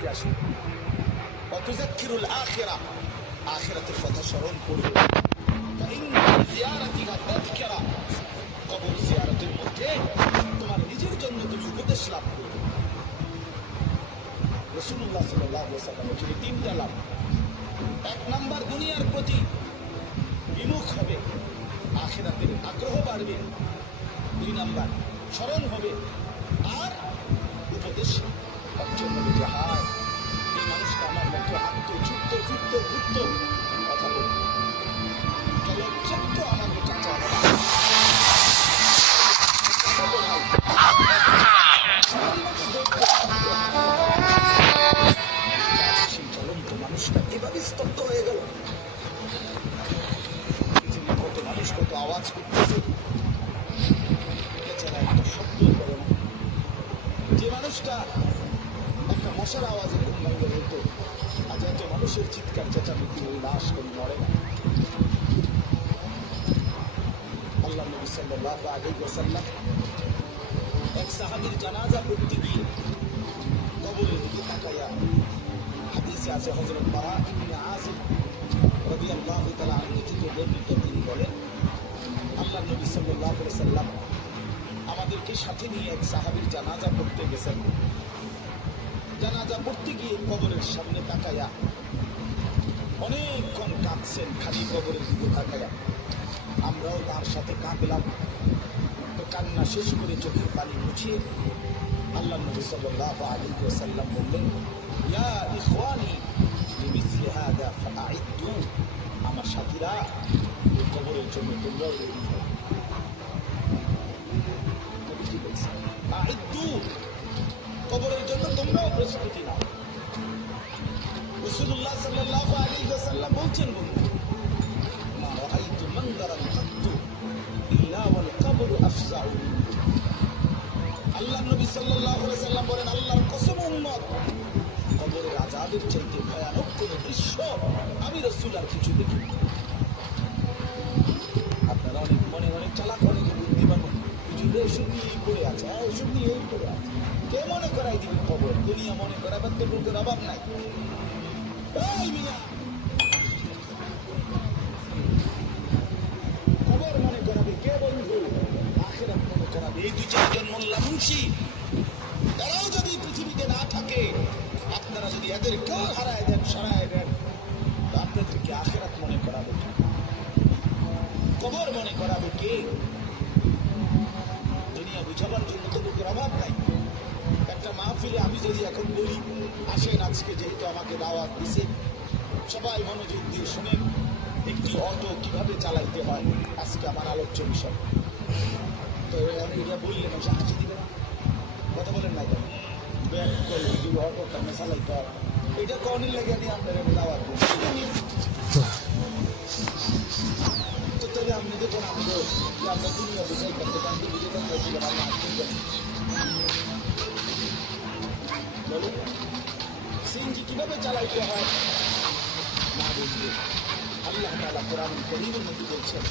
ফিরে আসবে। ওয়াতুযাক্কিরুল আখিরা, আখিরাতের কথা স্মরণ করবে। ফাইন্না জিয়ারাতিহা তাযকিরা, কবর জিয়ারতের মধ্যে তোমার নিজের জন্য তুমি উপদেশ লাভ করবে। রাসূলুল্লাহ সাল্লাল্লাহু আলাইহি ওয়াসাল্লামের যদি তিনটা লাভ, এক নাম্বার দুনিয়ার প্রতি বিমুখ হবে, আখিরাতের আগ্রহ বাড়বে। দুই নাম্বার স্মরণ হবে, আর উপদেশ অর্জন হবে যে হায় এই মানুষটা আমার মতো হাঁটতো, ছুটতো, ফিরতো, ঘুরতো, কথা বলতো, চলো ছোট্ট আমাকে চাচা সেই চলন্ত মানুষটা এভাবে স্তব্ধ হয়ে গেল। পৃথিবীর কত মানুষ কত আওয়াজ করতেছে, বেচারা একটা শব্দ করে না। যে মানুষটা একটা মশার আওয়াজে ঘুম ভাঙে হইতো, আজ এত মানুষের চিৎকার চেঁচামেচি ওই লাশ করে মরে না। আল্লাহ নবী সাল্লাল্লাহু আলাইহি ওয়াসাল্লাম এক সাহাবীর জানাজা পড়তে গিয়ে কবরের দিকে তাকায়া, হাদিসে আছে হযরত বারা ইবনে আযিব রাদিয়াল্লাহু তাআলা আনহু থেকে বর্ণিত, তিনি বলেন আল্লাহ নবী সাল্লাল্লাহু আলাইহি ওয়াসাল্লাম আমাদেরকে সাথে নিয়ে এক সাহাবীর জানাজা পড়তে গেছেন। জানাজা পড়তে গিয়ে কবরের সামনে তাকায়া অনেকক্ষণ কাঁদছেন, খালি কবরের দিকে তাকায়া। আমরাও তার সাথে কাঁদলাম। তো কান্না শেষ করে চোখের পানি মুছিয়ে আল্লাহ নবী সাল্লাল্লাহু আলাইহি ওয়াসাল্লাম বললেন, ইয়া ইখওয়ানি লিমিসলি হাদা ফাআইদ্দু, আমার সাথীরা এই কবরের জন্য তোমরাও রেডি হও। নবী কি বলছেন? আইদ্দু, কবরের জন্য তোমরাও প্রস্তুতি নাও। রাসূলুল্লাহ সাল্লাল্লাহু আলাইহি ওয়াসাল্লাম বলছেন, বন্ধু, মা রাআইতু মানজারান কাত্তু ইল্লা ওয়াল কবরু আফজাউ। আল্লাহ নবী সাল্লাল্লাহু আলাইহি ওয়াসাল্লাম বলেন, আল্লাহর কসম উম্মত, কবরের আযাবের চাইতে ভয়ানক কোন দৃশ্য আমি রাসূল আর কিছু দেখিনি। আপনারা অনেক মনে অনেক চালাক, অনেকে বুদ্ধিমান, হুজুর এসব নিয়েই পড়ে আছে, এসব নিয়েই পড়ে আছে। কে মনে করাই দিবে খবর? দুনিয়া মনে করাবার তো লোকের অভাব নাই। খবর মনে করাবে কে বন্ধু? আখিরাত মনে করাবে এই দু চারজন মোল্লা মুন্সি। তারাও যদি পৃথিবীতে না থাকে, আপনারা যদি এদেরকেও হারায় দেন, সরায় দেন, তো আপনাদেরকে আখিরাত মনে করাবে কে? খবর মনে করাবে কে? দুনিয়া বুঝাবার জন্য তো লোকের অভাব নাই। একটা মাহফিলে আমি যদি এখন বলি, আসেন আজকে যেহেতু আমাকে দাওয়াত দিছে, সবাই মনোযোগ দিয়ে শুনেন একটি অটো কিভাবে চালাইতে হয়, আজকে আমার আলোচ্য বিষয়। তো এটা বললে মানুষ হাসি দিবে না? কথা বলেন না কেন? অটো কেমন চালাইতে হয় এটা কনের লেগে নিয়ে আপনার দাওয়াত দিন। তো তবে আপনি দেখুন, আমাদের আমরা দুনিয়া বিষয় করতে আমি বুঝে চাইছিলাম আমরা আসতে জানি। বলুন সিএনজি কিভাবে চালাইতে হয় না বুঝলে আল্লাহ তাআলা কোরআন কারীমের মধ্যে বলছেন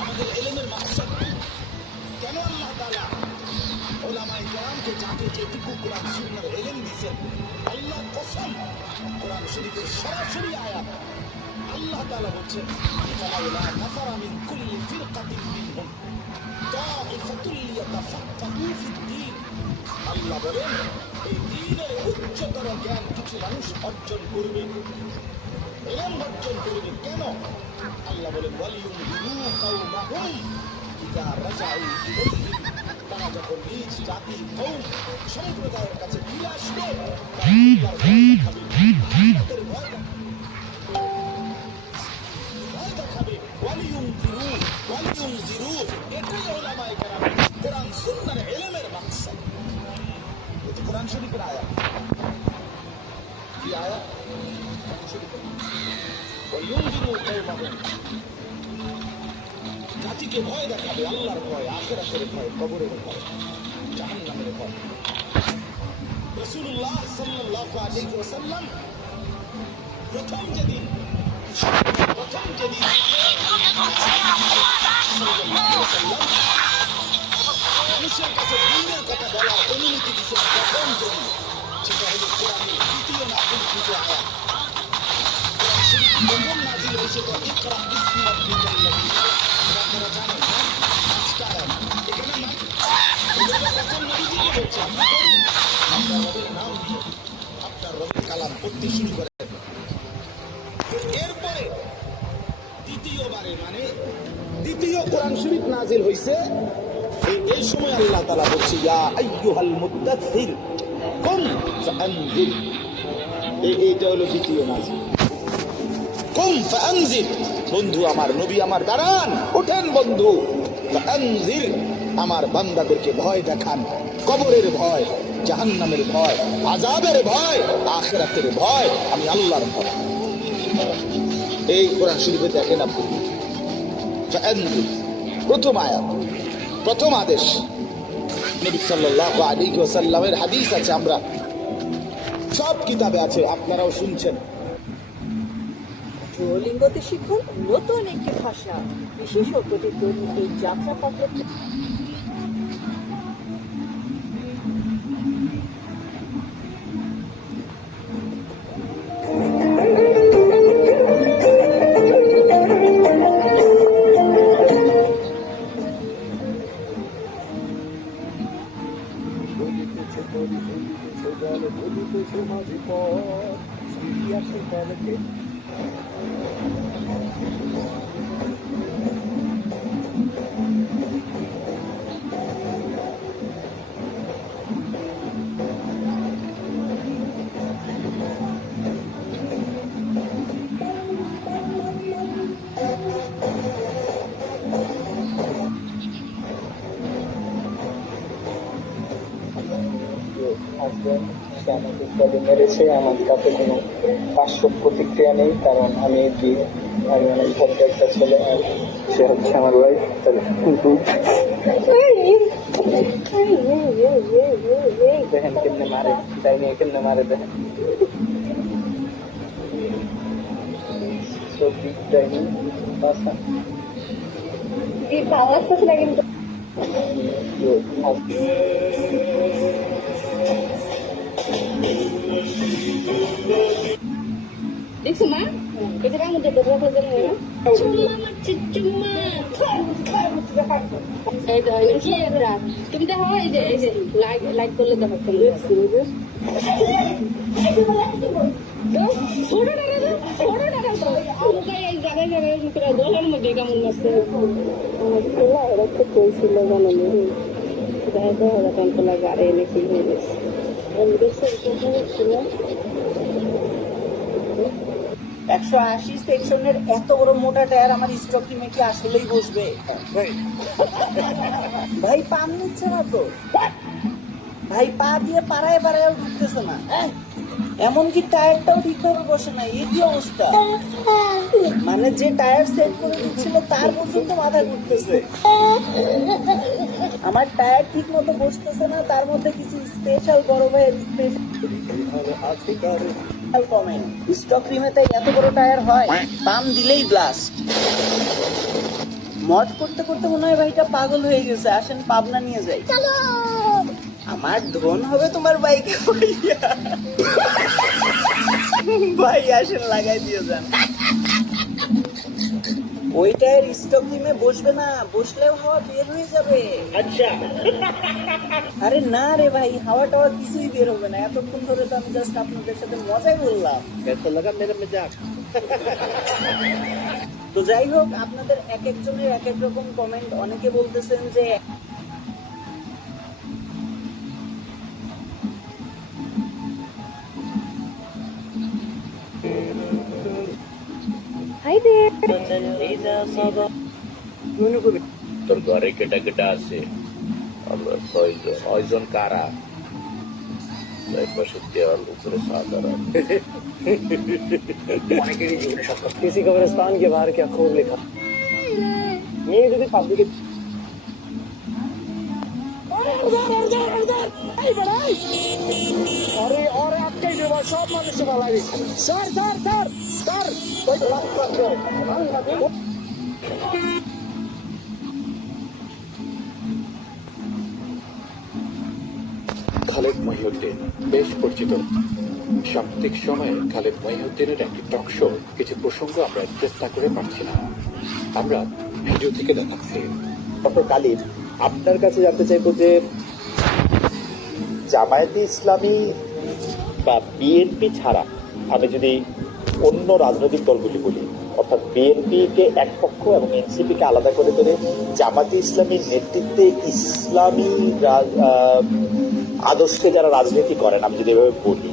আমাদের ইলমের মাকসাদ কেন আল্লাহ তাআলা উলামায়ে কেরামকে যাকে যেটুকু কোরআন সুন্নাহর ইলম দিয়েছেন, আল্লাহর কসম কোরআন শরীফের সরাসরি আয়াত আল্লাহ তাআলা বলছেন, ফালাউলা নাফারা মিন কুল্লি ফিরকাতিন মিনহুম তাইফাতুল লিয়াতাফাক্কাহু ফিদ-দীন। আল্লাহ বলেন এই দ্বীনের উচ্চতর জ্ঞান কিছু মানুষ অর্জন করবে, ইলম অর্জন করবে। কেন? আল্লাহ বলেন ওয়ালিয়ুনযিরু কাওমাহুম ইযা রাজাউ ইলাইহিম, তারা যখন নিজ জাতি কওম সম্প্রদায়ের কাছে ফিরে আসবে তারা আল্লাহর ভয় দেখাবে। ওয়ালিয়ুনযিরু, এটাই উলামায়ে কেরাম কোরআন সুন্নাহর ইলমের মাকসাদ। এটা কোরআন শরীফের আয়াত। কি আয়াত? জাতিকে ভয় দেখাবে, আল্লাহর ভয়, আখিরাতের ভয়, কবরের ভয়, জাহান্নামের ভয়। রাসূলুল্লাহ সাল্লাল্লাহু আলাইহি ওয়াসাল্লাম প্রথম যেদিন মানুষের কাছে দ্বীনের কথা বলার অনুমতি দিয়েছেন, প্রথম যেদিন সেটা হলো কোরআনের দ্বিতীয় নাযিলকৃত আয়াত। কোরআন শরীফ প্রথম নাযিল হয়েছিল ইকরা বিসমি রাব্বিকাল্লাযী খালাক। আপনারা জানেন না? 5টা আয়াত। এখানে প্রথম নবীজিকে বলছে আপনি পড়ুন, আপনার রবের নাম নিয়ে আপনার রবের কালাম পড়তে শুরু করেন। এরপরে দ্বিতীয়বারে মানে দ্বিতীয় কোরআন শরীফ নাজিল হয়েছে। এই সময় আল্লাহ তাআলা বলছে ইয়া আইয়ুহাল মুদ্দাথির কুম ফাআনজির। এইটা হলো দ্বিতীয় নাজিল। কুম ফাআনজির, বন্ধু আমার, নবী আমার, দাঁড়ান, ওঠেন বন্ধু। ফাআনজির, আমার বান্দাদেরকে ভয় দেখান, কবরের ভয়, জাহান্নামের ভয়, আযাবের ভয়, আখিরাতের ভয়, আমি আল্লাহর ভয়। এই কোরআন শরীফে দেখেন আপনি ফাআনজির প্রথম আয়াত, প্রথম আদেশ। নবী সাল্লাল্লাহু আলাইহি ওয়াসাল্লামের হাদিস আছে, আমরা সব কিতাবে আছে, আপনারাও শুনছেন। ডুওলিঙ্গোতে শিখুন নতুন একটি ভাষা, বিশেষত এই যাত্রা পথে। আমাকে কলে মেরেছে, আমার তাতে কোনো পার্শ্ব প্রতিক্রিয়া নেই, কারণ আমি অনেক ভদ্র একটা ছেলে, আর সে হচ্ছে আমার ভাই। দেখেন কেমনে মারে, তাই নিয়ে কেমনে মারে দেখেন। দেখছো মা, এটা কার মধ্যে ডোবা ফজল হয় না? চুম্মা মারছে, চুম্মা। এই ধরনের কি এটা? তুমি দেখো এই যে লাইক করলে দেখো কেমন দোলের মধ্যে কেমন মারছে। ওরা তো কইছিল জানেন দেখো ওরা কন্ট্রোলা গাড়ি এনে কি হয়ে গেছে। 180 সেকশনের এত বড় মোটা টায়ার আমার স্টক টিমে কি আসলেই বসবে? ভাই পাম নিচ্ছে না তো, ভাই পা দিয়ে পাড়ায় পাড়ায় ঢুকতেছে না, এমনকি টায়ারটাও ঠিকভাবে বসে না। এই কি অবস্থা? মানে যে টায়ার সেট করে দিচ্ছিল তার পর্যন্ত মাথা ঘুরতেছে। আমার টায়ার ঠিক মতো বসতেছে না, তার মধ্যে কিছু স্পেশাল বড় ভাইয়ের স্পেশাল কমেন্ট, স্টক রিমে তাই এত বড় টায়ার হয়, পাম দিলেই ব্লাস্ট। মদ করতে করতে মনে হয় ভাইটা পাগল হয়ে গেছে। আসেন পাবনা নিয়ে যাই। আমার ধন হবে তোমার বাইকে। ভাই আসেন লাগাই দিয়ে যান। ওই টায়ার স্টক টিমে বসবে না, বসলেও হাওয়া বের হয়ে যাবে। আচ্ছা আরে না রে ভাই, হাওয়া টাওয়া কিছুই বের হবে না। এতক্ষণ ধরে তো আমি জাস্ট আপনাদের সাথে মজাই বললাম। তো যাই হোক, আপনাদের এক একজনের এক এক রকম কমেন্ট। অনেকে বলতেছেন যে তোর ঘরে কেটা কেটা আছে? আমরা 6 জন। কারা? পাশে দেওয়াল, উপরে সাধারণ। किसी कब्रिस्तान के बाहर क्या खूब लिखा। ये যদি পাবলিক अरे और आपके जो सब মানুষ বলা গেছে স্যার স্যার স্যার স্যার ওই লাভ করতে খালেদ মহিউদ্দিন বেশ পরিচিত। সাম্প্রতিক সময়ে খালেদ মহিউদ্দিনের একটি টক শো কিছু প্রসঙ্গ আমরা চেষ্টা করে পারছি না, আমরা ভিডিও থেকে দেখাচ্ছি। ডক্টর কালিদ, আপনার কাছে জানতে চাইবো যে জামায়াতে ইসলামী বা বিএনপি ছাড়া আমি যদি অন্য রাজনৈতিক দলগুলি বলি, অর্থাৎ বিএনপিকে এক পক্ষ এবং এনসিপিকে আলাদা করে জামাতে ইসলামীর নেতৃত্বে ইসলামী আদর্শে যারা রাজনীতি করেন, আমি যদি এভাবে বলি,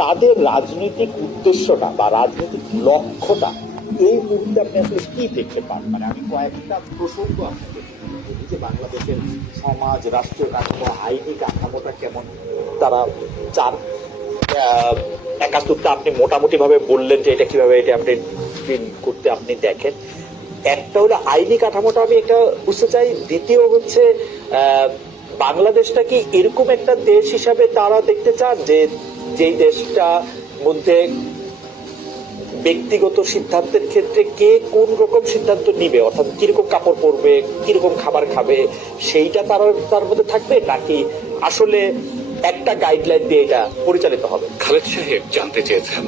তাদের রাজনৈতিক উদ্দেশ্যটা বা রাজনৈতিক লক্ষ্যটা এই মুহূর্তে আপনি আসলে কি দেখতে পান? মানে আমি কয়েকটা প্রসঙ্গ আপনাকে বলি যে বাংলাদেশের সমাজ, রাষ্ট্রীয় কাঠামো, আইনি কাঠামোটা কেমন তারা চান। ৭১টা আপনি মোটামুটি ভাবে বললেন যে এটা কিভাবে এটা আপনি করতে আপনি দেখেন। একটা হলো আইনি কাঠামোটা আমি একটা বুঝতে চাই, দ্বিতীয় হচ্ছে বাংলাদেশটা কি এরকম একটা দেশ হিসাবে তারা দেখতে চান যে যেই দেশটা মধ্যে ব্যক্তিগত সিদ্ধান্তের ক্ষেত্রে কে কোন রকম সিদ্ধান্ত নিবে, অর্থাৎ কিরকম কাপড় পরবে, কিরকম খাবার খাবে, সেইটা তার মধ্যে থাকবে, নাকি আসলে একটা গাইডলাইন দিয়ে এটা পরিচালিত হবে? খালেদ সাহেব জানতে চেয়েছেন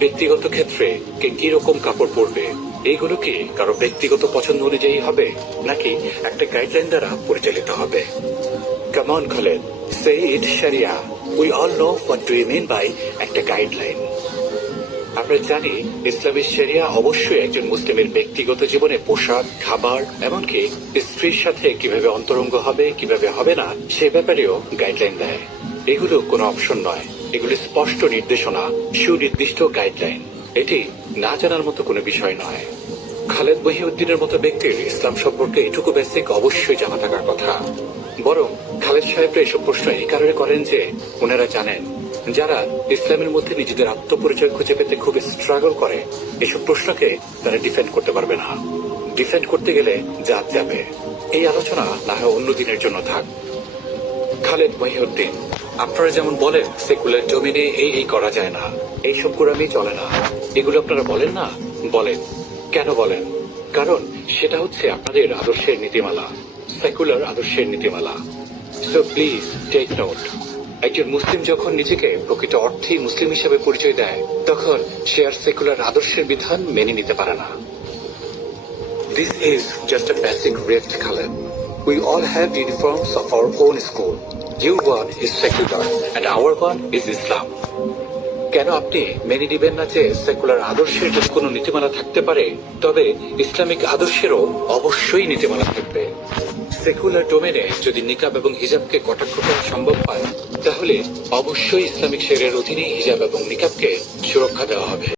ব্যক্তিগত ক্ষেত্রে কে কি রকম কাপড় পরবে, এইগুলো কি কারো ব্যক্তিগত পছন্দ অনুযায়ী হবে নাকি একটা গাইডলাইন দ্বারা পরিচালিত হবে? Come on Khaled, say it sharia. We all know what do you mean by একটা গাইডলাইন। আমরা জানি ইসলামী শরিয়া অবশ্যই একজন মুসলিমের ব্যক্তিগত জীবনে পোশাক, খাবার, এমনকি স্ত্রীর সাথে কিভাবে অন্তরঙ্গ হবে, কিভাবে হবে না, সে ব্যাপারেও গাইডলাইন দেয়। এগুলো কোনো অপশন নয়, এগুলি স্পষ্ট নির্দেশনা, সুনির্দিষ্ট গাইডলাইন। এটি না জানার মতো কোনো বিষয় নয়। খালেদ মহিউদ্দিনের মতো ব্যক্তির ইসলাম সম্পর্কে এটুকু বেসিক অবশ্যই জানা থাকার কথা। বরং খালেদ সাহেবরা এসব প্রশ্ন এই কারণে করেন যে ওনারা জানেন যারা ইসলামের মধ্যে নিজেদের আত্মপরিচয় খুঁজে পেতে খুব স্ট্রাগল করে, এসব প্রশ্নকে তারা ডিফেন্ড করতে পারবে না। ডিফেন্ড করতে গেলে জাত যাবে। এই আলোচনা না হয় অন্য দিনের জন্য থাক। খালেদ মহিউদ্দিন, আপনারা যেমন বলেন সেকুলার ডোমেনে এই করা যায় না, এইসব গোড়ামি চলে না, এগুলো আপনারা বলেন না? বলেন। কেন বলেন? কারণ সেটা হচ্ছে আপনাদের আদর্শের নীতিমালা, সেকুলার আদর্শের নীতিমালা। So please take note. একজন মুসলিম যখন নিজেকে প্রকৃত অর্থেই মুসলিম হিসেবে পরিচয় দেয়, তখন সে আর সেকুলার আদর্শের বিধান মেনে নিতে পারে না। This is just a basic rift, Khaled. We all have uniforms of our own school. Your one is secular and our one is Islam. কেন আপনি মেনে নিবেন না যে সেকুলার আদর্শের যদি কোনো নীতিমালা থাকতে পারে, তবে ইসলামিক আদর্শেরও অবশ্যই নীতিমালা থাকবে। সেকুলার ডোমেনে যদি নিকাব এবং হিজাবকে কটাক্ষ করা সম্ভব হয়, তাহলে অবশ্যই ইসলামিক শরিয়ার অধীনে হিজাব এবং নিকাবকে সুরক্ষা দেওয়া হবে।